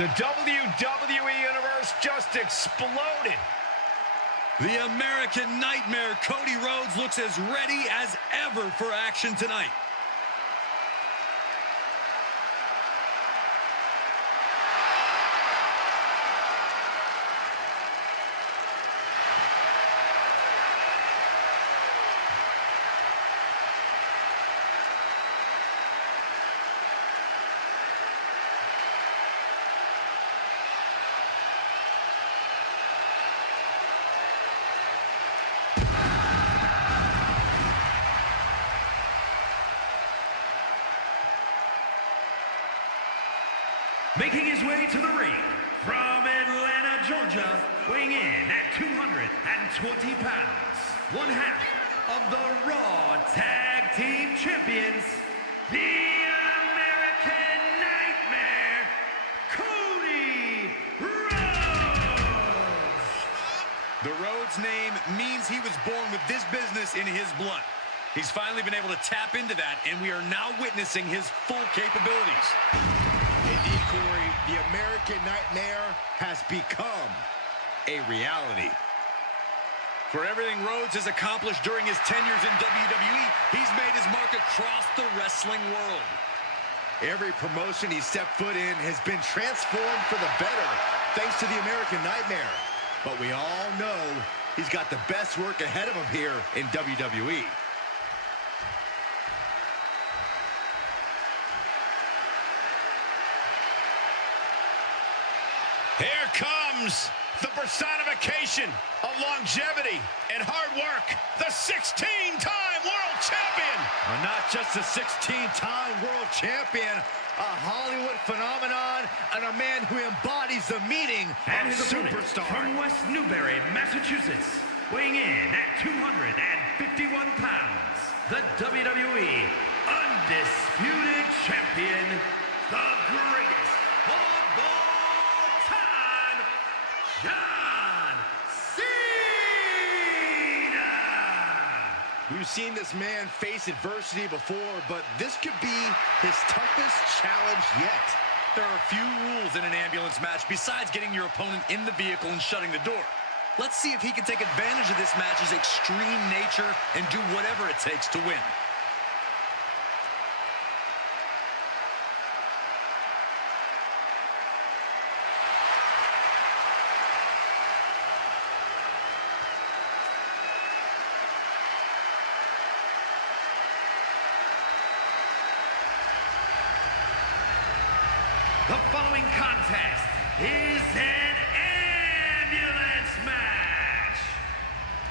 The WWE Universe just exploded. The American Nightmare, Cody Rhodes, looks as ready as ever for action tonight. Making his way to the ring from Atlanta, Georgia, weighing in at 220 pounds, one half of the Raw Tag Team Champions, the American Nightmare, Cody Rhodes. The Rhodes name means he was born with this business in his blood. He's finally been able to tap into that, and we are now witnessing his full capabilities. Indeed, Corey, the American Nightmare has become a reality. For everything Rhodes has accomplished during his tenures in WWE, he's made his mark across the wrestling world. Every promotion he's stepped foot in has been transformed for the better, thanks to the American Nightmare. But we all know he's got the best work ahead of him here in WWE. Here comes the personification of longevity and hard work, the 16-time world champion. Well, not just a 16-time world champion, a Hollywood phenomenon, and a man who embodies the meaning and of his superstar. From West Newbury, Massachusetts, weighing in at 251 pounds, the WWE Undisputed Champion, the greatest of all time, John Cena! We've seen this man face adversity before, but this could be his toughest challenge yet. There are few rules in an ambulance match besides getting your opponent in the vehicle and shutting the door. Let's see if he can take advantage of this match's extreme nature and do whatever it takes to win. The following contest is an ambulance match.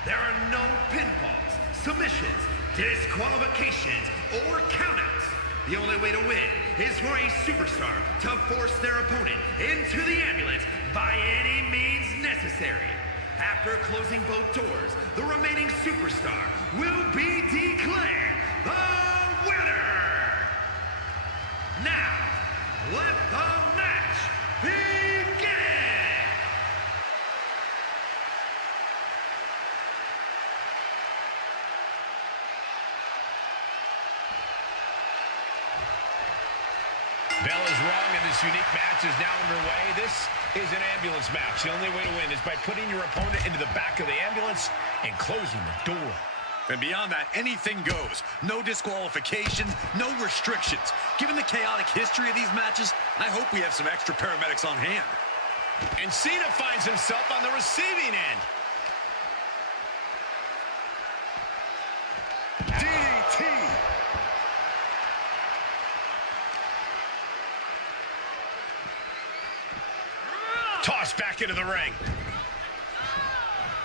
There are no pinfalls, submissions, disqualifications, or countouts. The only way to win is for a superstar to force their opponent into the ambulance by any means necessary. After closing both doors, the remaining superstar will be declared the winner. Now, let the match begin! Bell is rung and this unique match is now underway. This is an ambulance match. The only way to win is by putting your opponent into the back of the ambulance and closing the door. And beyond that, anything goes. No disqualifications, no restrictions. Given the chaotic history of these matches, I hope we have some extra paramedics on hand. And Cena finds himself on the receiving end. DDT! Tossed back into the ring.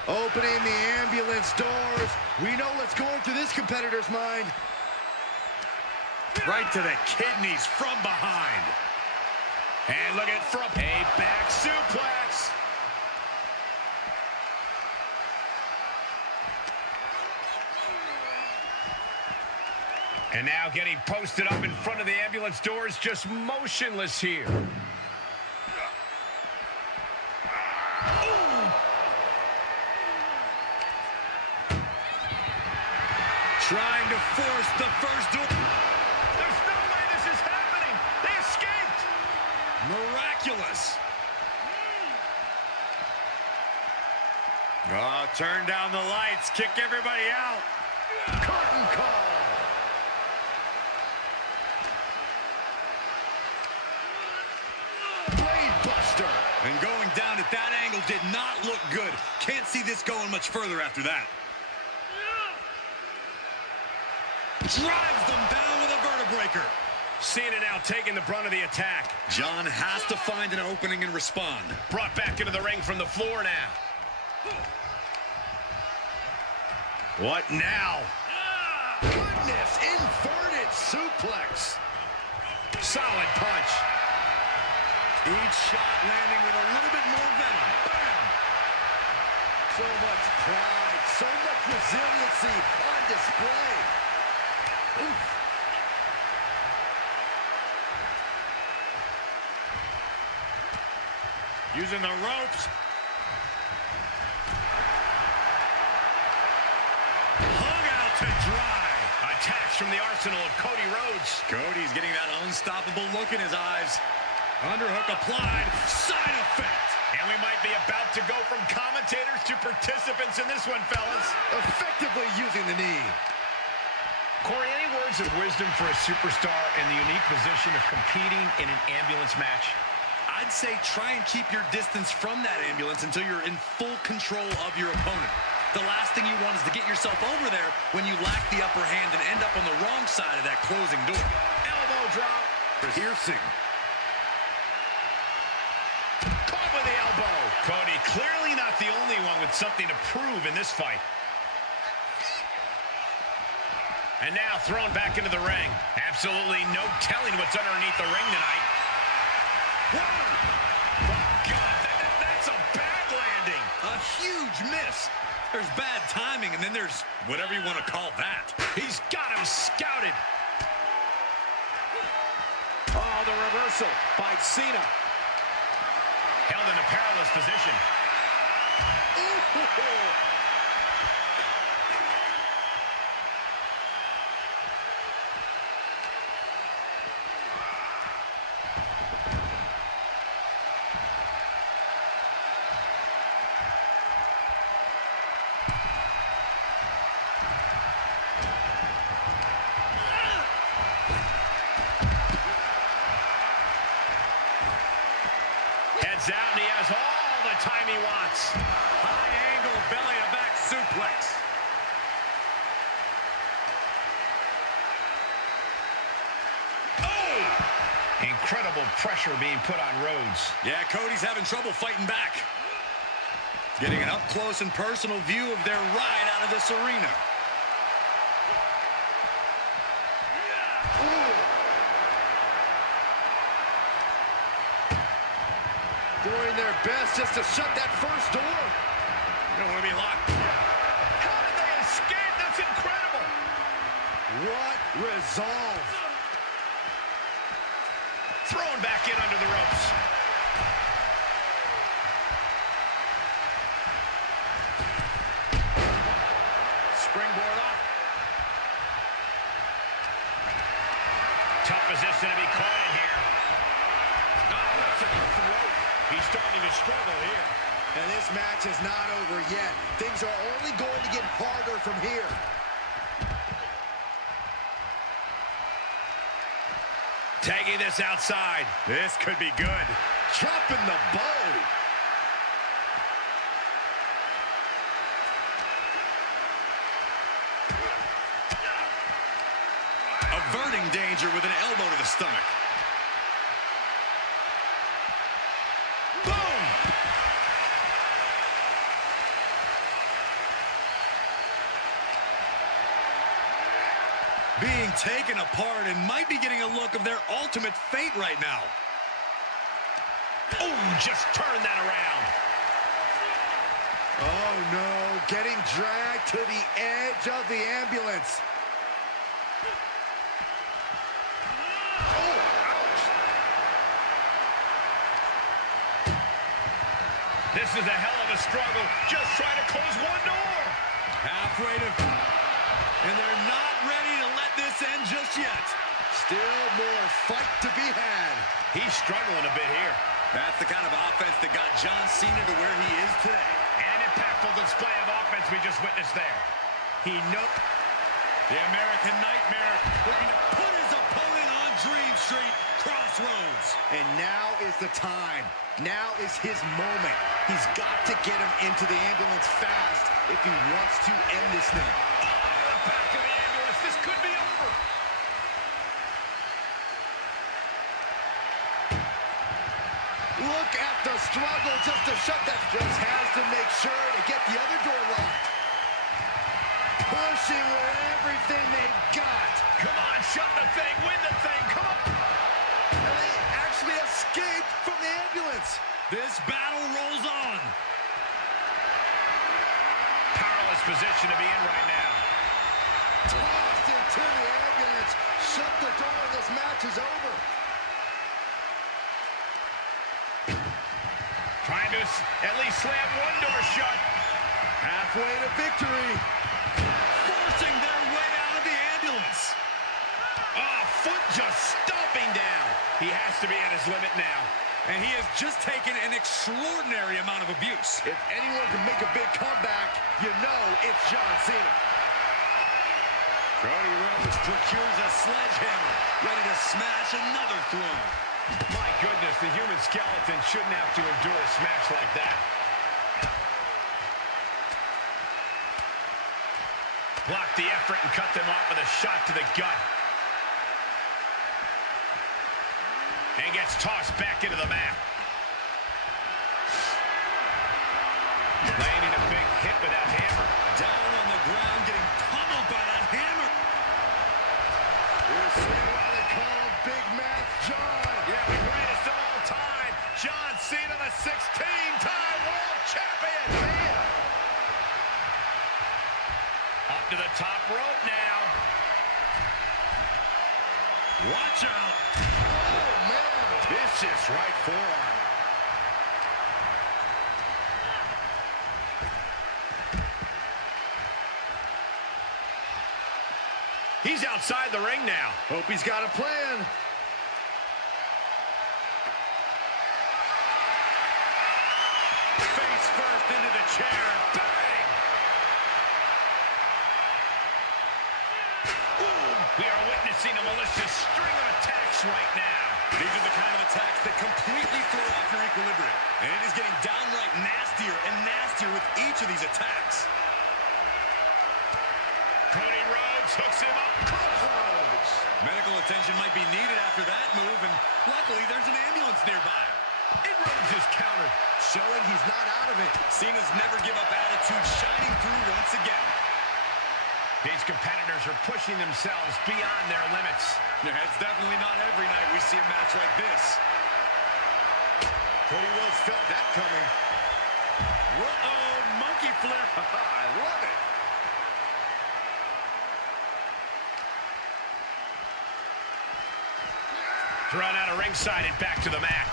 Opening the ambulance doors. We know what's going through this competitor's mind. Right to the kidneys from behind. And look at from a back suplex. And now getting posted up in front of the ambulance doors, just motionless here. Trying to force the first door. There's no way this is happening. They escaped. Miraculous. Oh, turn down the lights. Kick everybody out. Curtain call. Blade buster. And going down at that angle did not look good. Can't see this going much further after that. Drives them down with a vertebreaker. Cena now taking the brunt of the attack. John has to find an opening and respond. Brought back into the ring from the floor now. What now? Goodness, inverted suplex. Solid punch. Each shot landing with a little bit more venom. Bam! So much pride, so much resiliency on display. Oof. Using the ropes. Hung out to dry. Attacks from the arsenal of Cody Rhodes. Cody's getting that unstoppable look in his eyes. Underhook applied. Side effect. And we might be about to go from commentators to participants in this one, fellas. Effectively using the knee. Corey, any words of wisdom for a superstar in the unique position of competing in an ambulance match? I'd say try and keep your distance from that ambulance until you're in full control of your opponent. The last thing you want is to get yourself over there when you lack the upper hand and end up on the wrong side of that closing door. Elbow drop. Piercing. Caught with the elbow. Cody clearly not the only one with something to prove in this fight. And now thrown back into the ring. Absolutely no telling what's underneath the ring tonight. Whoa! Oh, God, that's a bad landing. A huge miss. There's bad timing, and then there's whatever you want to call that. He's got him scouted. Oh, the reversal by Cena. Held in a perilous position. Ooh. Heads out, and he has all the time he wants. High angle belly-to-back suplex. Oh! Incredible pressure being put on Rhodes. Yeah, Cody's having trouble fighting back. Getting an up-close and personal view of their ride out of this arena. Doing their best just to shut that first door. You don't want to be locked. How did they escape? That's incredible. What resolve. Thrown back in under the ropes. Springboard up. Tough position to be caught in here. Oh, that's in the throat. He's starting to struggle here. And this match is not over yet. Things are only going to get harder from here. Taking this outside. This could be good. Dropping the bow. Averting danger with an elbow to the stomach. Boom! Being taken apart and might be getting a look of their ultimate fate right now. Oh, just turn that around. Oh no, getting dragged to the edge of the ambulance. Oh, ouch. This is a hell of a struggle. Just trying to close one door. Halfway to... And they're not ready to let this end just yet. Still more fight to be had. He's struggling a bit here. That's the kind of offense that got John Cena to where he is today. An impactful display of offense we just witnessed there. He knows the American Nightmare looking to put his opponent on Dream Street Crossroads. And now is the time. Now is his moment. He's got to get him into the ambulance fast if he wants to end this thing. Oh, the back of the ambulance. This could be over. Look at the struggle just to shut that. Just has to make sure to get the other door locked. Pushing with everything they've got. Come on, shut the thing, win the thing, come on. And they actually escaped from the ambulance. This battle rolls on. Powerless position to be in right now. Tossed into the ambulance. Shut the door. This match is over. Trying to at least slam one door shut. Halfway to victory. Forcing their way out of the ambulance. Oh, foot just stomping down. He has to be at his limit now. And he has just taken an extraordinary amount of abuse. If anyone can make a big comeback, you know it's John Cena. Cody Rhodes procures a sledgehammer, ready to smash another throne. My goodness, the human skeleton shouldn't have to endure a smash like that. Block the effort and cut them off with a shot to the gut. And gets tossed back into the mat. Landing a big hit with that hammer. Down on the ground, getting pummeled by that hammer. We'll see why they call him Big Mac John. Yeah, the greatest of all time. John Cena, the 16-time world champion. Man. Up to the top rope now. Watch out. Oh, man. Vicious right forearm. He's outside the ring now. Hope he's got a plan. Face first into the chair. Bang! Boom! We are witnessing a malicious string of attacks right now. These are the kind of attacks that completely throw off your equilibrium. And it is getting downright nastier and nastier with each of these attacks. Cody Rhodes hooks him up. Close. Medical attention might be needed after that move, and luckily there's an ambulance nearby. And Rhodes is countered. Showing he's not out of it. Cena's never give up attitude shining through once again. These competitors are pushing themselves beyond their limits. Yeah, it's definitely not every night we see a match like this. Cody Rhodes felt that coming. Uh-oh, monkey flip. I love it. Thrown out of ringside and back to the mat.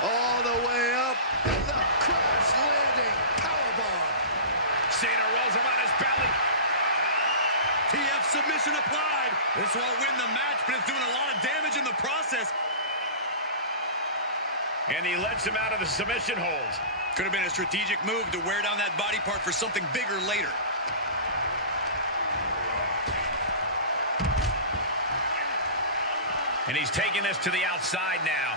All the way up. And the crash landing powerbomb. Cena rolls him on his belly. TF submission applied. This won't win the match, but it's doing a lot of damage in the process. And he lets him out of the submission hold. Could have been a strategic move to wear down that body part for something bigger later. And he's taking this to the outside now.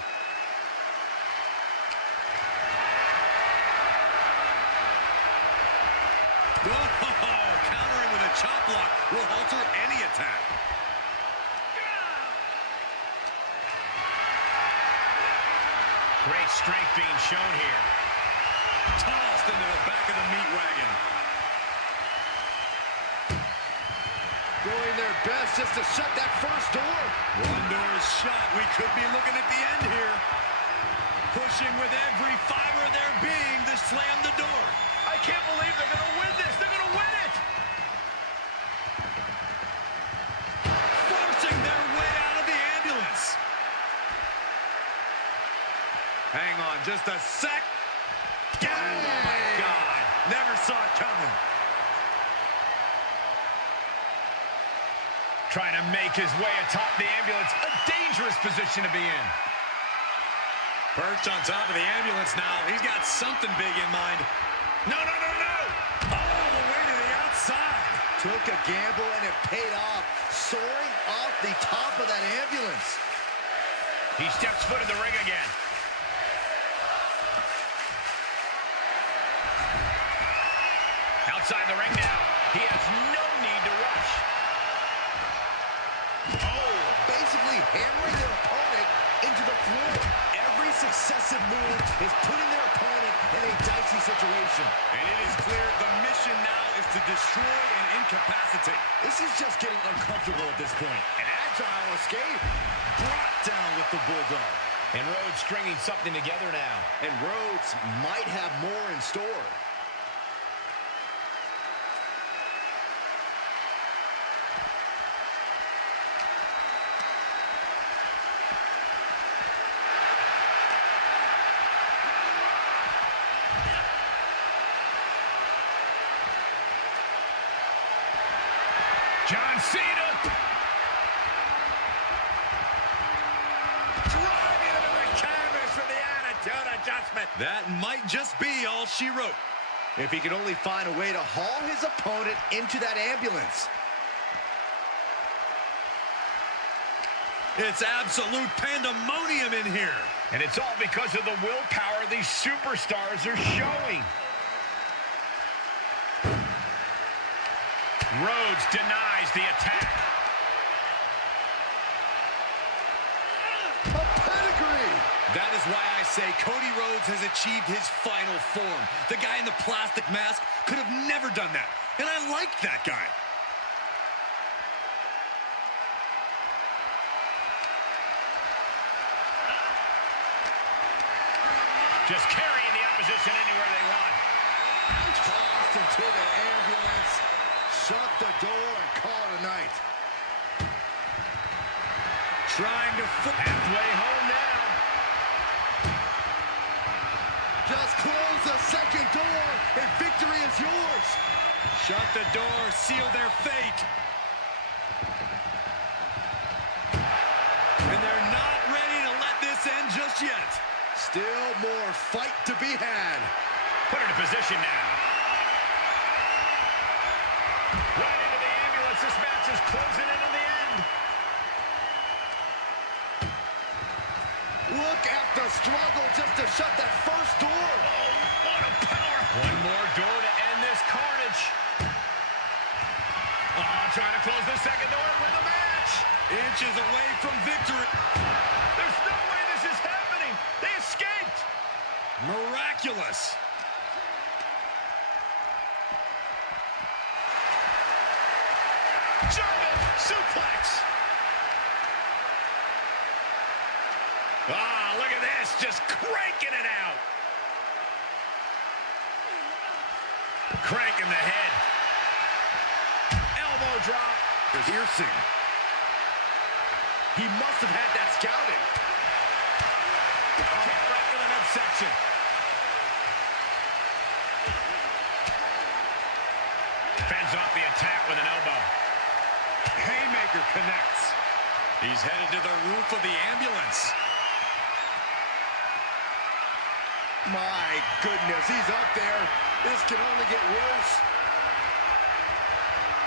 Oh, countering with a chop block will alter any attack. Great strength being shown here. Tossed into the back of the meat wagon. Doing their best just to shut that first door. One door is shut. We could be looking at the end here. Pushing with every fiber of their being to slam the door. I can't believe they're going to win this. They're going to win it. Forcing their way out of the ambulance. Hang on just a sec. Oh, my God. Never saw it coming. Trying to make his way atop the ambulance. A dangerous position to be in. Perched on top of the ambulance now. He's got something big in mind. No, no, no, no. All the way to the outside. Took a gamble and it paid off. Soaring off the top of that ambulance. He steps foot in the ring again. Outside the ring now. He has no need to rush. Oh, basically hammering their opponent into the floor. Every successive move is putting their opponent in a dicey situation. And it is clear the mission now is to destroy and incapacitate. This is just getting uncomfortable at this point. An agile escape. Brought down with the Bulldog. And Rhodes stringing something together now. And Rhodes might have more in store. John Cena. Driving into the canvas for the attitude adjustment. That might just be all she wrote. If he can only find a way to haul his opponent into that ambulance. It's absolute pandemonium in here. And it's all because of the willpower these superstars are showing. Rhodes denies the attack. A pedigree! That is why I say Cody Rhodes has achieved his final form. The guy in the plastic mask could have never done that. And I like that guy. Just carrying the opposition anywhere they want. Tossed into the ambulance. Shut the door and call it a night. Trying to halfway home now. Just close the second door and victory is yours. shut the door, seal their fate. And they're not ready to let this end just yet. Still more fight to be had. Put her in position now. Right into the ambulance. This match is closing in on the end. Look at the struggle just to shut that first door. Oh, what a power. One more door to end this carnage. Oh, trying to close the second door and win the match. Inches away from victory. There's no way this is happening. They escaped. Miraculous. German suplex. Ah, look at this. Just cranking it out. Cranking the head. Elbow drop. Piercing. He must have had that scouted. Oh, right to the midsection. Fends off the attack with an elbow. Haymaker connects. He's headed to the roof of the ambulance. My goodness, he's up there. This can only get worse.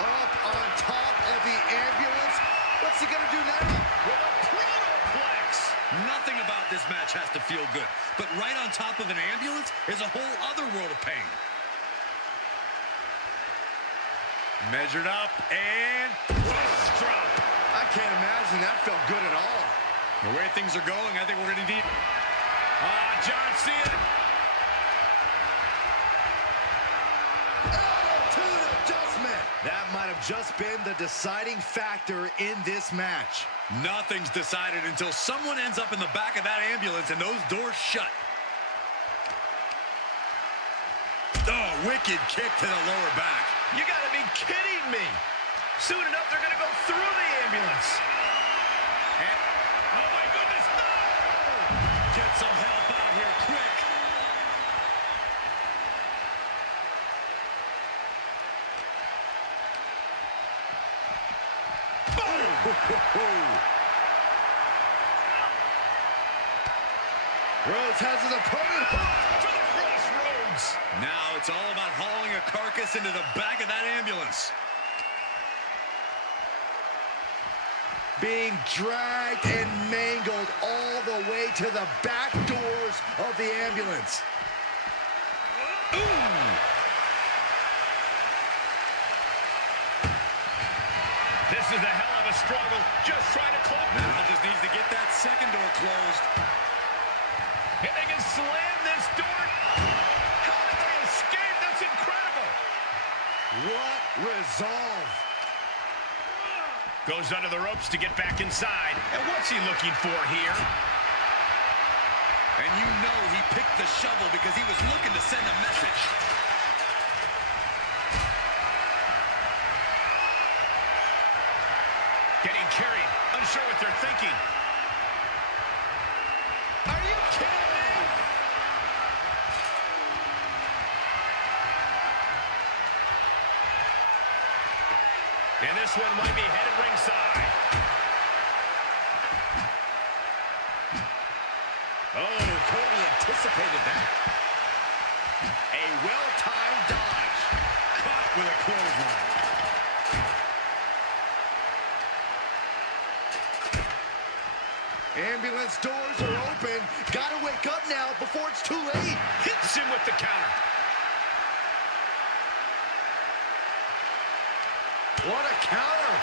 Up on top of the ambulance. What's he gonna do now? With a protoplex. Nothing about this match has to feel good, but right on top of an ambulance is a whole other world of pain. Measured up and Wrist drop. I can't imagine that felt good at all. the way things are going, I think we're going to need... John Cena. Attitude adjustment. That might have just been the deciding factor in this match. Nothing's decided until someone ends up in the back of that ambulance and those doors shut. Oh, wicked kick to the lower back. You gotta be kidding me. Soon enough, they're gonna go through the ambulance. And, oh my goodness, no! Get some help out here quick. Boom! Rhodes has his opponent hooked To the crossroads. Now it's all about hauling a carcass into the back of that ambulance. being dragged and mangled all the way to the back doors of the ambulance. Ooh. This is a hell of a struggle. Just trying to close. Now just needs to get that second door closed. If they can slam this door. How did they escape? That's incredible. What resolve. Goes under the ropes to get back inside. And what's he looking for here? And you know he picked the shovel because he was looking to send a message. Getting carried. Unsure what they're thinking. Are you kidding me? And this one might be headed ringside. Oh, Cody anticipated that. A well-timed dodge. Caught with a clothesline. Ambulance doors are open. Gotta wake up now before it's too late. Hits him with the counter. What a counter.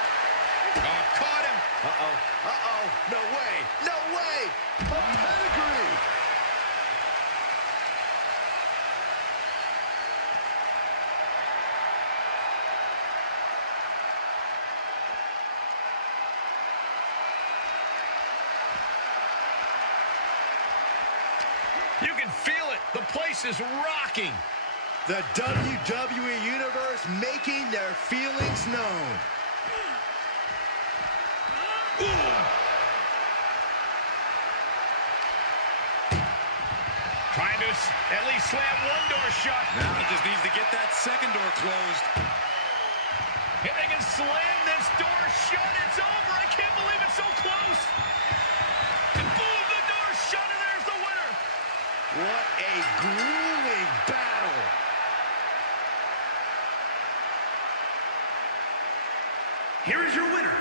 Oh, caught him. Uh-oh. Uh-oh. No way. No way. A pedigree. You can feel it. The place is rocking. The WWE Universe making their feelings known. Trying to at least slam one door shut. Now he just needs to get that second door closed. If they can slam this door shut, it's over. I can't believe it's so close. And boom, the door's shut, and there's the winner. What a grueling battle. Here is your winner,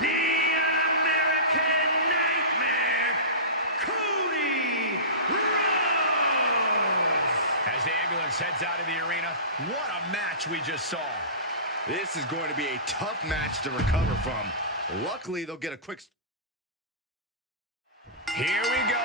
the American Nightmare, Cody Rhodes. As the ambulance heads out of the arena, what a match we just saw. This is going to be a tough match to recover from. Luckily, they'll get a quick... Here we go,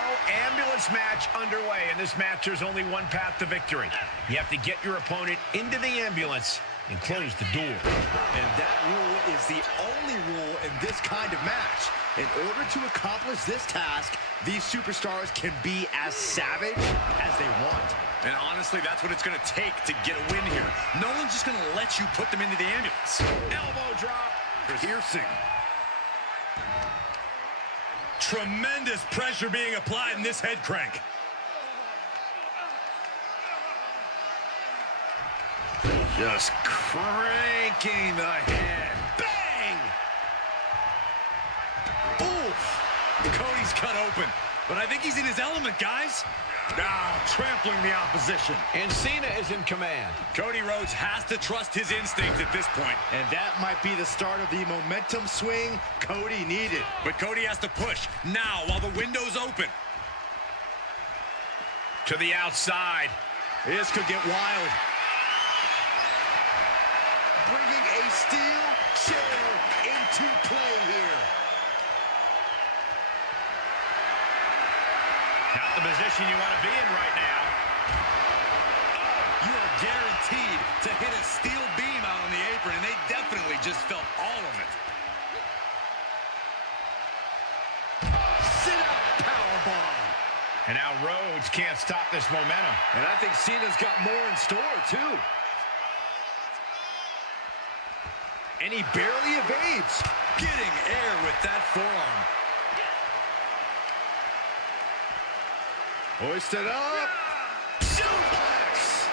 ambulance match underway. In this match, there's only one path to victory. You have to get your opponent into the ambulance and close the door. And that rule is the only rule in this kind of match. In order to accomplish this task, these superstars can be as savage as they want. And honestly, that's what it's going to take to get a win here. No one's just going to let you put them into the ambulance. Elbow drop. Piercing. Tremendous pressure being applied in this head crank. Just cranking the head. Bang! Oof! Cody's cut open. But I think he's in his element, guys. Now trampling the opposition. And Cena is in command. Cody Rhodes has to trust his instinct at this point. And that might be the start of the momentum swing Cody needed. But Cody has to push now while the window's open. To the outside. This could get wild. Bringing a steel chair into play here. Not the position you want to be in right now. You are guaranteed to hit a steel beam out on the apron, and they definitely just felt all of it. Sit-up powerbomb. And now Rhodes can't stop this momentum. And I think Cena's got more in store, too. And he barely evades. Getting air with that forearm. Hoisted up. Suplex.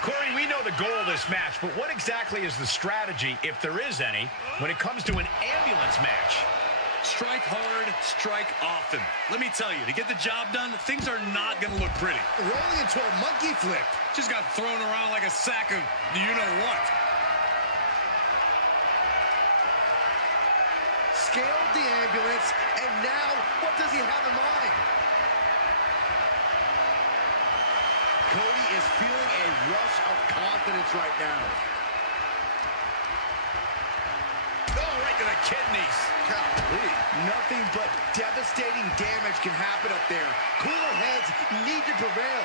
Corey, we know the goal of this match, but what exactly is the strategy, if there is any, when it comes to an ambulance match? Strike hard, strike often. Let me tell you, to get the job done, things are not going to look pretty. Rolling into a monkey flip. Just got thrown around like a sack of you-know-what. Scaled the ambulance, and now what does he have in mind? Cody is feeling a rush of confidence right now. Oh, right to the kidneys. Golly. Nothing but devastating damage can happen up there. Cooler heads need to prevail.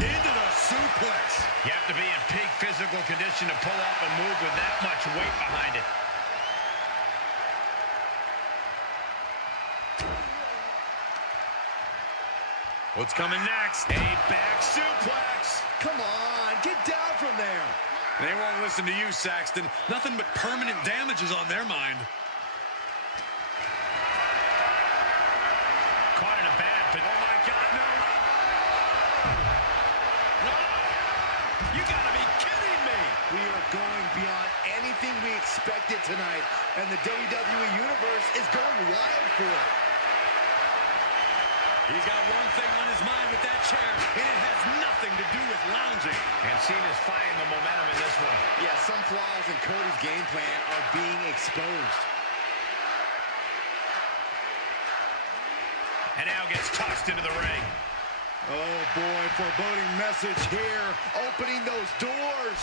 Into the suplex. You have to be in peak physical condition to pull off a move with that much weight behind it. What's coming next? A back suplex. Come on, get down from there. They won't listen to you, Saxton. Nothing but permanent damage is on their mind. Caught in a bad, but oh my God, no. No! You gotta be kidding me. We are going beyond anything we expected tonight, and the WWE Universe is going wild for it. He's got one thing on his mind with that chair, and it has nothing to do with lounging. And Cena's finding the momentum in this one. Yeah, some flaws in Cody's game plan are being exposed. And now gets tossed into the ring. Oh boy, foreboding message here, opening those doors.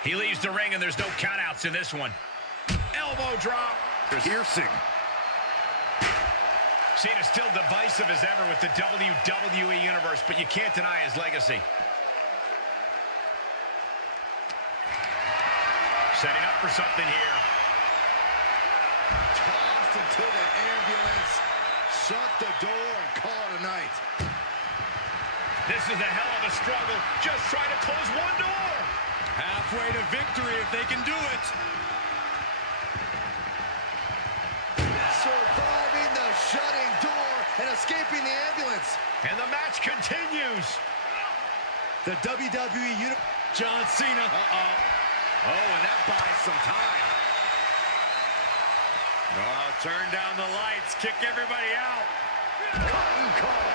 He leaves the ring, and there's no countouts in this one. Elbow drop. Piercing. Cena's still divisive as ever with the WWE Universe, but you can't deny his legacy. Setting up for something here. Tossed into the ambulance. Shut the door and call it a night. This is a hell of a struggle. Just trying to close one door. Halfway to victory if they can do it. Surviving the shutting door and escaping the ambulance. And the match continues. The WWE Universe. John Cena. Oh, and that buys some time. Oh, turn down the lights. Kick everybody out. Curtain call.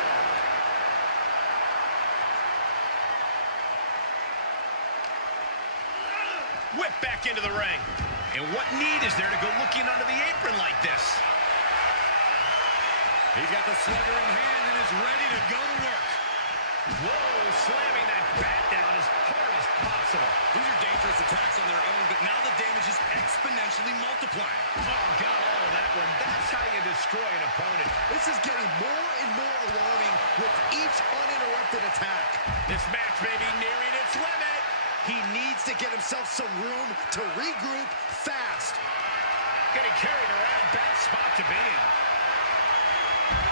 Whip back into the ring. And what need is there to go looking under the apron like this? He's got the slugger in hand and is ready to go to work. Whoa, slamming that bat down as hard as possible. These are dangerous attacks on their own, but now the damage is exponentially multiplying. Oh, got all of that one. That's how you destroy an opponent. This is getting more and more alarming with each uninterrupted attack. This match may be nearing its limit. He needs to get himself some room to regroup fast. Getting carried around, bad spot to be in.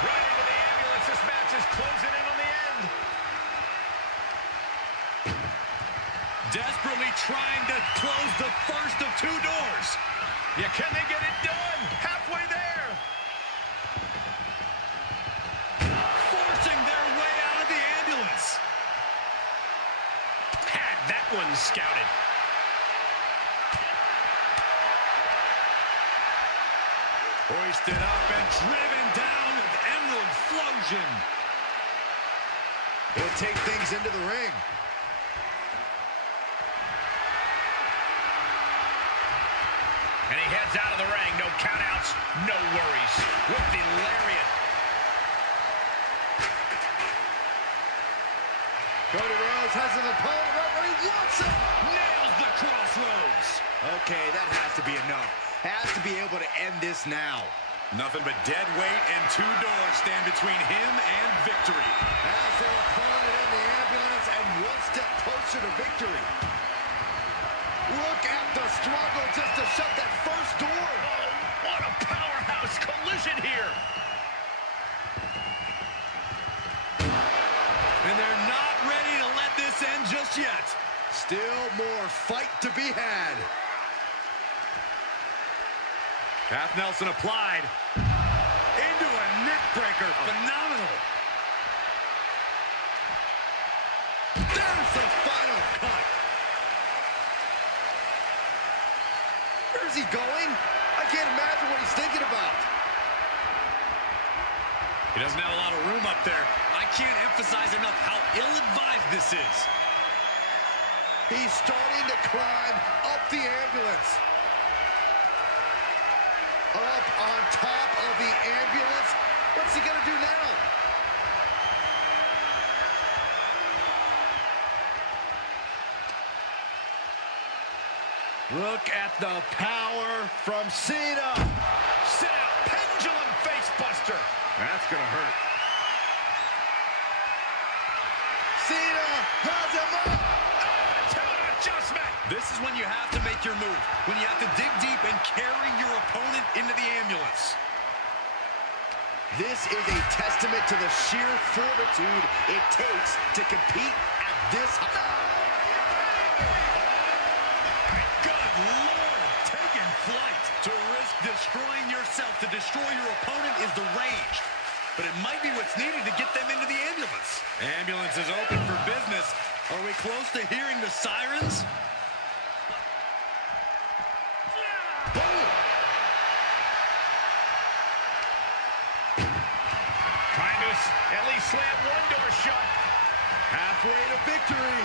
Right into the ambulance. This match is closing in on the end. Desperately trying to close the first of two doors. Yeah, can they get it done? Halfway there. Forcing their way out of the ambulance. Had that one scouted. Hoisted up and driven down with Emerald Flosion. He'll take things into the ring. And he heads out of the ring. No countouts, no worries. With the lariat. Cody Rhodes has an opponent right where he wants him. Nails the crossroads. Okay, that has to be enough. Has to be able to end this now. Nothing but dead weight and two doors stand between him and victory. Has their opponent in the ambulance and one step closer to victory. Look at the struggle just to shut that first door. Oh, what a powerhouse collision here. And they're not ready to let this end just yet. Still more fight to be had. Half Nelson applied. Into a neck breaker. Phenomenal. There's the final cut. Where's he going? I can't imagine what he's thinking about. He doesn't have a lot of room up there. I can't emphasize enough how ill-advised this is. He's starting to climb up the ambulance. Up on top of the ambulance. What's he gonna do now? Look at the power from Cena. Sit out, pendulum face buster. That's gonna hurt. Cena has him up. Adjustment. This is when you have to make your move. When you have to dig deep and carry your opponent into the ambulance. This is a testament to the sheer fortitude it takes to compete at this high. Good Lord, taking flight. To risk destroying yourself to destroy your opponent is deranged. But it might be what's needed to get them into the ambulance. Ambulance is open for business. Are we close to hearing the sirens? Boom! Trying to at least slam one door shut. Halfway to victory.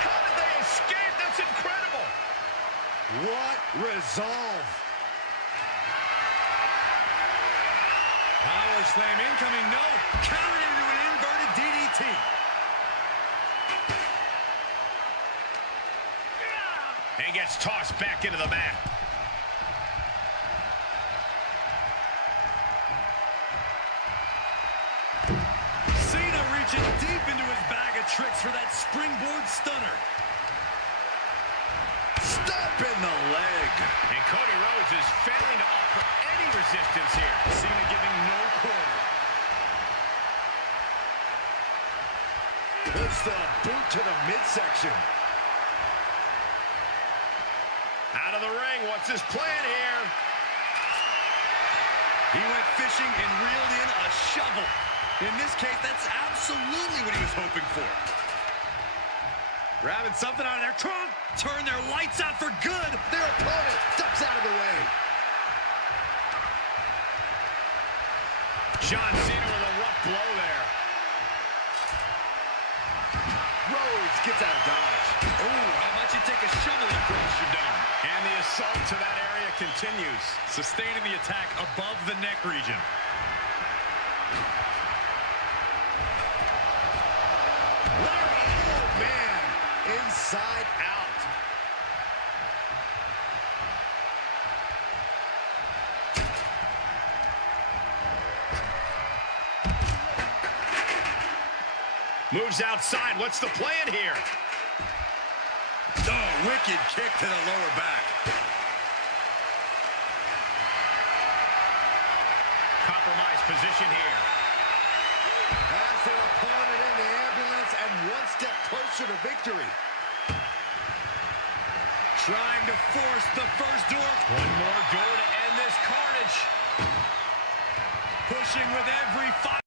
How did they escape? That's incredible. What resolve. Power slam incoming, no. Countered into an inverted DDT. And gets tossed back into the mat. Cena reaching deep into his bag of tricks for that springboard stunner. Stop in the leg. And Cody Rhodes is failing to offer any resistance here. Cena giving no quarter. Puts the boot to the midsection. Out of the ring, what's his plan here? He went fishing and reeled in a shovel. In this case, that's absolutely what he was hoping for. Grabbing something out of their trunk. Turn their lights out for good. Their opponent ducks out of the way. John Cena with a rough blow there. Rhodes gets out of dodge. Oh, how about you take a shovel across your dome? And the assault to that area continues. Sustaining the attack above the neck region. Oh, man. Inside out. Moves outside. What's the plan here? Oh, wicked kick to the lower back. Compromised position here. Has their opponent in the ambulance and one step closer to victory. Trying to force the first door. One more door to end this carnage. Pushing with every fiber